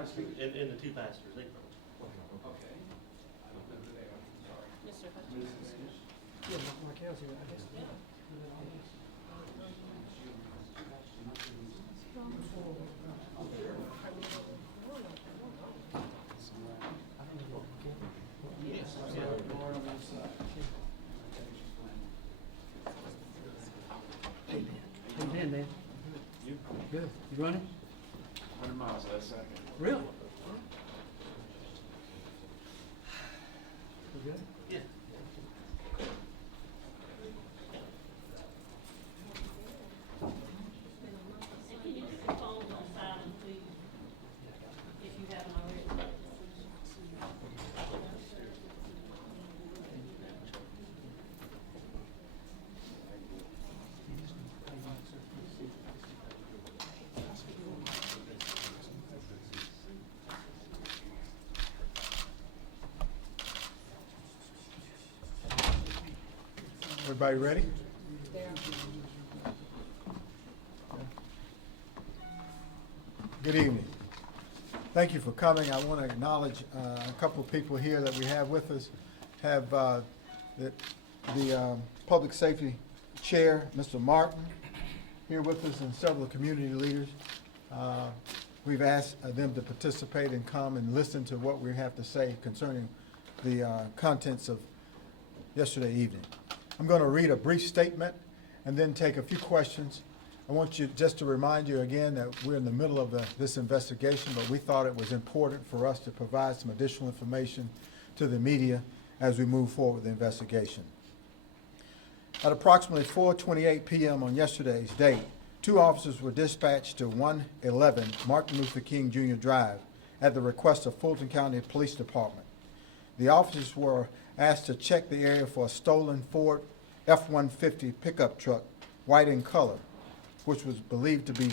And the two pastors, they come. Okay. I don't know who they are, sorry. Mr. Hutchins. Yeah, Markel's here, I guess. How you been, man? You? Good. You running? 100 miles last second. Really? You good? Yeah. And can you put your phones on silent, please, if you haven't already? Everybody ready? Good evening. Thank you for coming. I want to acknowledge a couple of people here that we have with us. Have the Public Safety Chair, Mr. Martin, here with us, and several community leaders. We've asked them to participate and come and listen to what we have to say concerning the contents of yesterday evening. I'm going to read a brief statement and then take a few questions. I want you just to remind you again that we're in the middle of this investigation, but we thought it was important for us to provide some additional information to the media as we move forward with the investigation. At approximately 4:28 p.m. on yesterday's date, 2 officers were dispatched to 111 Martin Luther King Jr. Drive at the request of Fulton County Police Department. The officers were asked to check the area for a stolen Ford F-150 pickup truck, white in color, which was believed to be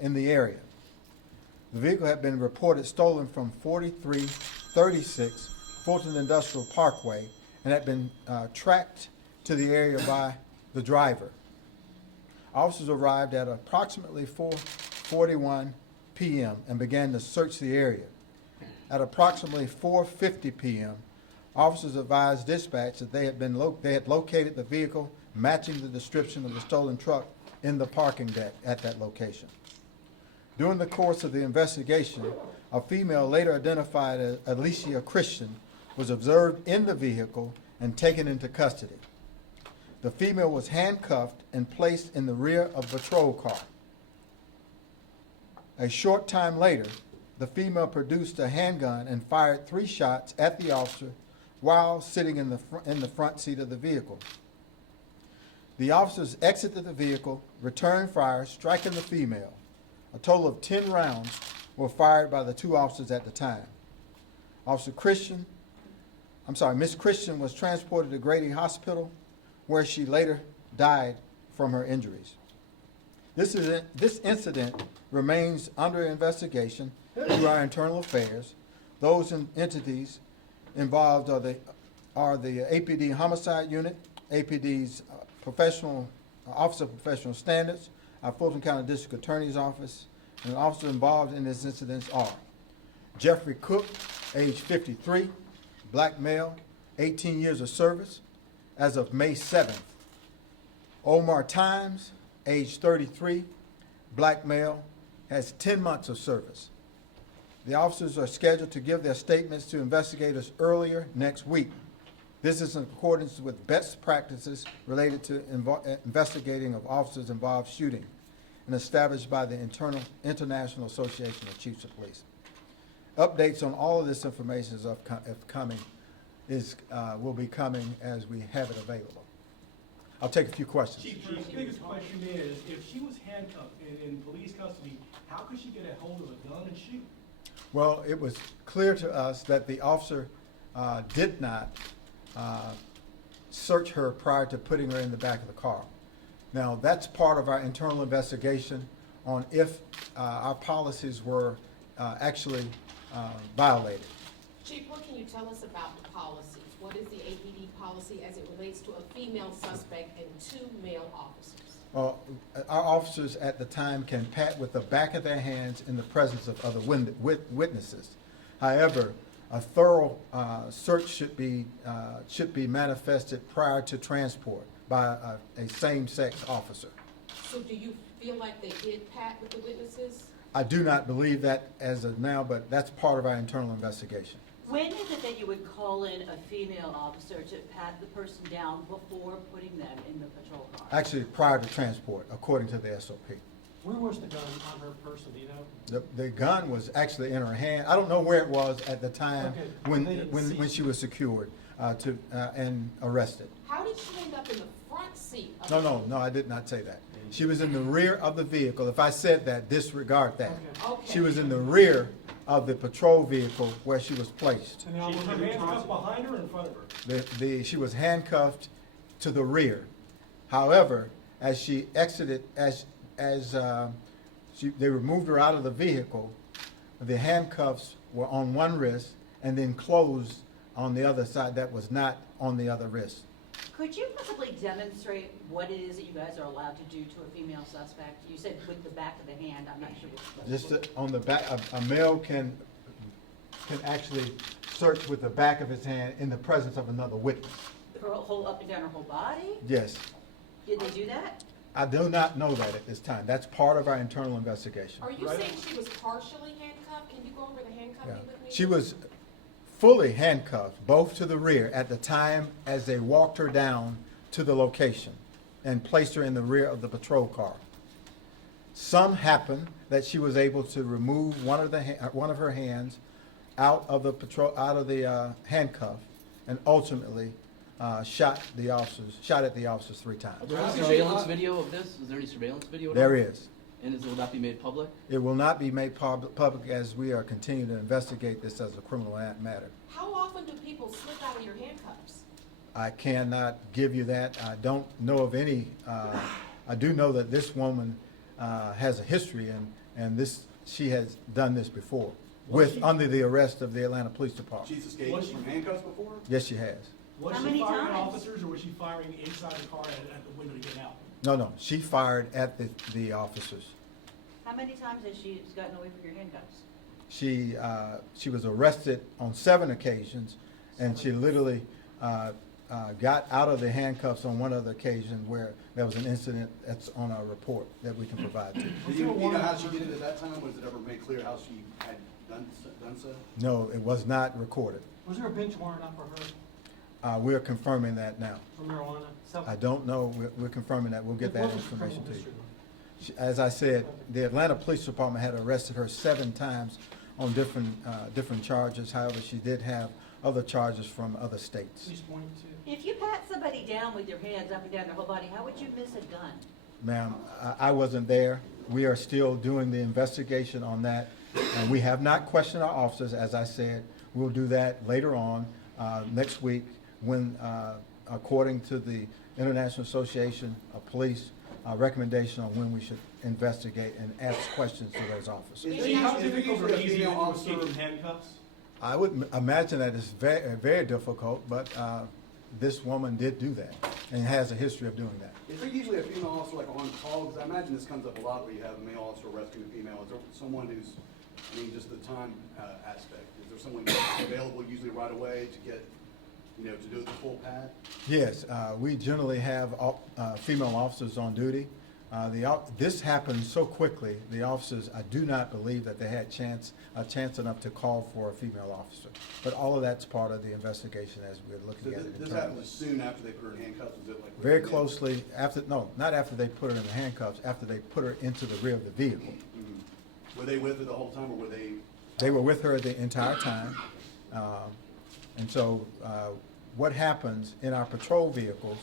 in the area. The vehicle had been reported stolen from 4336 Fulton Industrial Parkway and had been tracked to the area by the driver. Officers arrived at approximately 4:41 p.m. and began to search the area. At approximately 4:50 p.m., officers advised dispatch that they had located the vehicle matching the description of the stolen truck in the parking deck at that location. During the course of the investigation, a female later identified as Alicia Christian was observed in the vehicle and taken into custody. The female was handcuffed and placed in the rear of the patrol car. A short time later, the female produced a handgun and fired 3 shots at the officer while sitting in the front seat of the vehicle. The officers exited the vehicle, returned fire, striking the female. A total of 10 rounds were fired by the 2 officers at the time. Miss Christian was transported to Grady Hospital, where she later died from her injuries. This incident remains under investigation through our internal affairs. Those entities involved are the APD Homicide Unit, APD's Office of Professional Standards, our Fulton County District Attorney's Office, and officers involved in this incident are Jeffrey Cook, age 53, black male, 18 years of service, as of May 7th. Omar Times, age 33, black male, has 10 months of service. The officers are scheduled to give their statements to investigators earlier next week. This is in accordance with best practices related to investigating of officers involved shooting and established by the International Association of Chiefs of Police. Updates on all of this information will be coming as we have it available. I'll take a few questions. Chief, the biggest question is, if she was handcuffed and in police custody, how could she get a hold of a gun and shoot? Well, it was clear to us that the officer did not search her prior to putting her in the back of the car. Now, that's part of our internal investigation on if our policies were actually violated. Chief, what can you tell us about the policies? What is the APD policy as it relates to a female suspect and 2 male officers? our officers at the time can pat with the back of their hands in the presence of other witnesses. However, a thorough search should be manifested prior to transport by a same-sex officer. So do you feel like they did pat with the witnesses? I do not believe that as of now, but that's part of our internal investigation. When is it that you would call in a female officer to pat the person down before putting them in the patrol car? Actually, prior to transport, according to the SOP. Where was the gun on her person, do you know? The gun was actually in her hand. I don't know where it was at the time Okay. when, They didn't when, see when it. she was secured and arrested. How did she end up in the front seat of No, I did not say that. She was in the rear of the vehicle. If I said that, disregard that. Okay. She was in the rear of the patrol vehicle where she was placed. And now, was her handcuffed behind her or in front of her? She was handcuffed to the rear. However, as she exited, they removed her out of the vehicle, the handcuffs were on one wrist and then closed on the other side that was not on the other wrist. Could you possibly demonstrate what it is that you guys are allowed to do to a female suspect? You said with the back of the hand, I'm not sure what. Just on the back, a male can actually search with the back of his hand in the presence of another witness. Her whole, up and down her whole body? Yes. Did they do that? I do not know that at this time. That's part of our internal investigation. Are you saying she was partially handcuffed? Can you go over the handcuffing Yeah. with me? She was fully handcuffed, both to the rear, at the time as they walked her down to the location and placed her in the rear of the patrol car. Some happened that she was able to remove one of her hands out of the handcuff, and ultimately shot at the officers 3 times. Is there any surveillance video of this? Is there any surveillance video? at all? There is. And will that be made public? It will not be made public as we are continuing to investigate this as a criminal matter. How often do people slip out of your handcuffs? I cannot give you that. I don't know of any. I do know that this woman has a history, and she has done this before, under the arrest of the Atlanta Police Department. She's escaped from handcuffs before? Yes, she has. Was How she many firing at times? officers or was she firing inside the car at the window to get out? No, she fired at the officers. How many times has she gotten away from your handcuffs? She was arrested on 7 occasions, and she literally got out of the handcuffs on one other occasion where there was an incident that's on our report that we can provide to you. Do you know how she did it at that time? Was it ever made clear how she had done so? No, it was not recorded. Was there a bench warrant out for her We're confirming that now. for marijuana? I don't know. We're confirming that. We'll get that What was the information criminal to you. history? As I said, the Atlanta Police Department had arrested her 7 times on different charges. However, she did have other charges from other states. At least 1 or 2. If you pat somebody down with your hands up and down their whole body, how would you miss a gun? Ma'am, I wasn't there. We are still doing the investigation on that. And we have not questioned our officers. As I said, we'll do that later on next week when, according to the International Association of Police recommendation on when we should investigate and ask questions to those officers. Is See, how there difficult or usually a easy is it female to escape officer? from handcuffs? I would imagine that it's very, very difficult, but this woman did do that and has a history of doing that. Is there usually a female officer like on call? Because I imagine this comes up a lot where you have a male officer rescuing a female. Is there someone who's, just the time aspect? Is there someone who's available usually right away to get, to do the full pat? Yes, we generally have female officers on duty. This happened so quickly, the officers, I do not believe that they had a chance enough to call for a female officer. But all of that's part of the investigation as we're So looking at it this happened internally. soon after they put her in handcuffs? Was it like? Very closely after, no, not after they put her in the handcuffs, after they put her into the rear of the vehicle. Mhm. Were they with her the whole time, or were they? They were with her the entire time. And so what happens in our patrol vehicles,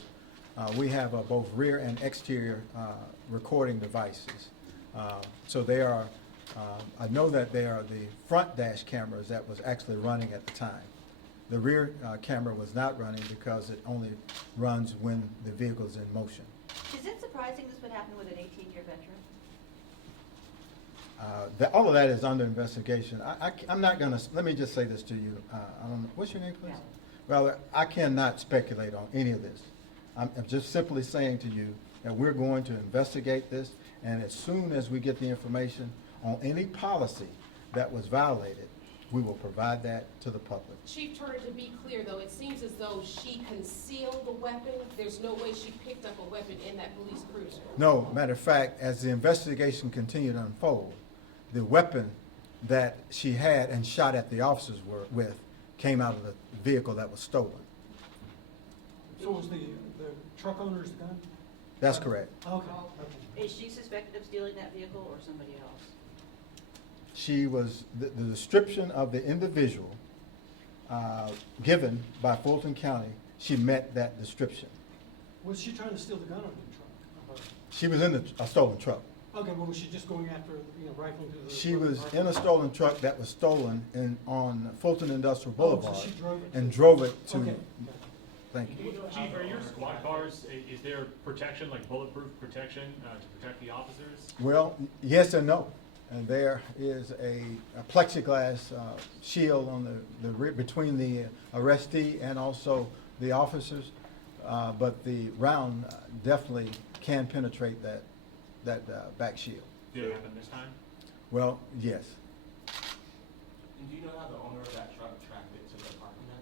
we have both rear and exterior recording devices. So they are, I know that they are the front dash cameras that was actually running at the time. The rear camera was not running because it only runs when the vehicle is in motion. Is it surprising this would happen with an 18-year veteran? All of that is under investigation. I'm not gonna, let me just say this to you. I don't know, what's your name, please? Yeah. Well, I cannot speculate on any of this. I'm just simply saying to you, that we're going to investigate this, and as soon as we get the information on any policy that was violated, we will provide that to the public. Chief Turner, to be clear though, it seems as though she concealed the weapon. There's no way she picked up a weapon in that police cruiser. No, matter of fact, as the investigation continued to unfold, the weapon that she had and shot at the officers with came out of the vehicle that was stolen. So was the truck owner's gun? That's correct. Okay. Is she suspected of stealing that vehicle or somebody else? She was, the description of the individual given by Fulton County, she met that description. Was she trying to steal the gun out of the truck? She was in a stolen truck. Okay, well, was she just going after, rifling through the? She was in a stolen truck that was stolen on Fulton Industrial Oh, so Boulevard she drove it and to- drove it to, Okay. thank you. Chief, are your squad cars, is there protection, like bulletproof protection, to protect the officers? Well, yes and no. And there is a plexiglass shield on between the arrestee and also the officers, but the round definitely can penetrate that back shield. Did it happen this time? Well, yes. And do you know how the owner of that truck tracked it to the parking lot?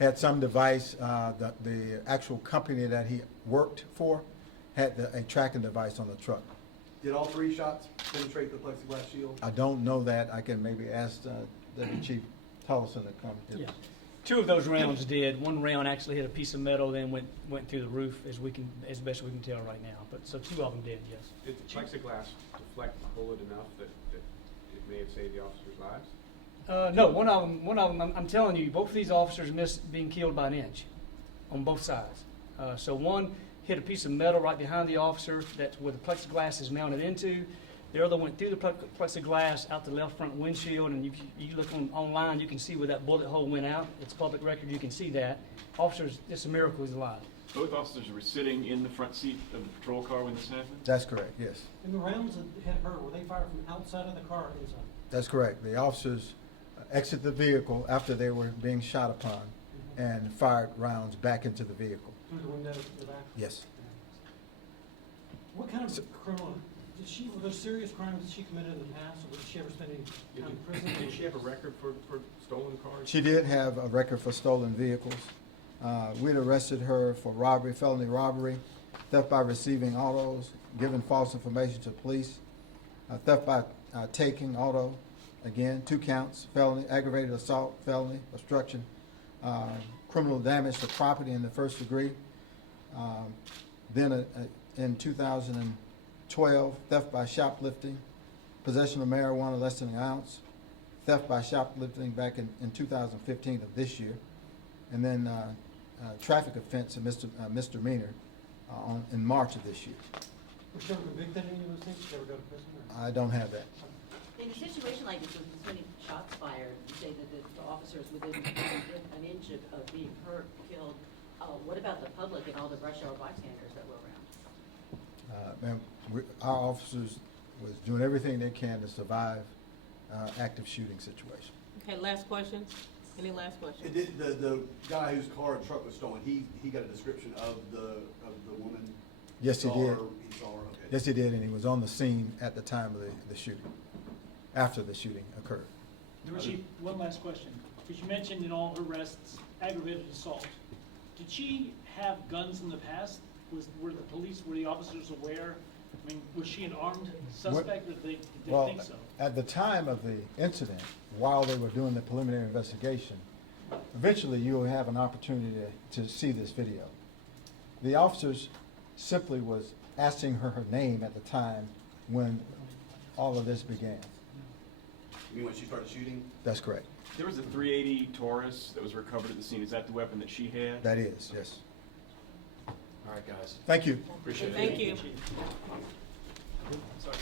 Had some device, the actual company that he worked for had a tracking device on the truck. Did all 3 shots penetrate the plexiglass shield? I don't know that. I can maybe ask Deputy Chief Tolleson to come. Yeah. 2 of those rounds did. One round actually hit a piece of metal, then went through the roof as best we can tell right now. But so 2 of them did, yes. Did the plexiglass deflect the bullet enough that it may have saved the officers' lives? No, one of them, I'm telling you, both of these officers missed being killed by an inch on both sides. So one hit a piece of metal right behind the officer, that's where the plexiglass is mounted into. The other went through the plexiglass out the left front windshield, and you look online, you can see where that bullet hole went out. It's public record, you can see that. Officers, it's a miracle he's alive. Both officers were sitting in the front seat of the patrol car when this happened? That's correct, yes. And the rounds that hit her, were they fired from outside of the car or inside? That's correct. The officers exited the vehicle after they were being shot upon and fired rounds back into the vehicle. Through the window to the back? Yes. What kind of criminal, were there serious crimes that she committed in the past, or did she ever spend any time in prison? Did she have a record for stolen cars? She did have a record for stolen vehicles. We'd arrested her for robbery, felony robbery, theft by receiving autos, giving false information to police, theft by taking auto, again, 2 counts, felony, aggravated assault, felony, obstruction, criminal damage to property in the 1st degree. Then in 2012, theft by shoplifting, possession of marijuana less than an ounce, theft by shoplifting back in 2015 of this year, and then traffic offense, a misdemeanor in March of this year. Was she ever convicted of any of those things? Did she ever go to prison? Or? I don't have that. In a situation like this, with this many shots fired, you say that the officers within an inch of being hurt, killed. What about the public and all the rush hour bystanders that were around? Our officers was doing everything they can to survive active shooting situation. Okay, last question. Any last questions? And did the guy whose car and truck was stolen, he got a description of the woman? Yes, he did. He saw her, okay. Yes, he did, and he was on the scene at the time of the shooting, after the shooting occurred. Chief, one last question. Because you mentioned in all her arrests, aggravated assault. Did she have guns in the past? Were the officers aware? I mean, was she an armed suspect, or did they think so? At the time of the incident, while they were doing the preliminary investigation, eventually you will have an opportunity to see this video. The officers simply was asking her name at the time when all of this began. You mean when she started shooting? That's correct. There was a .380 Taurus that was recovered at the scene. Is that the weapon that she had? That is, yes. All right, guys. Thank you. Appreciate it. Thank you. Sorry.